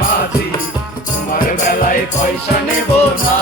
মাঝি তোমার বেলায় পয়সা নেব না।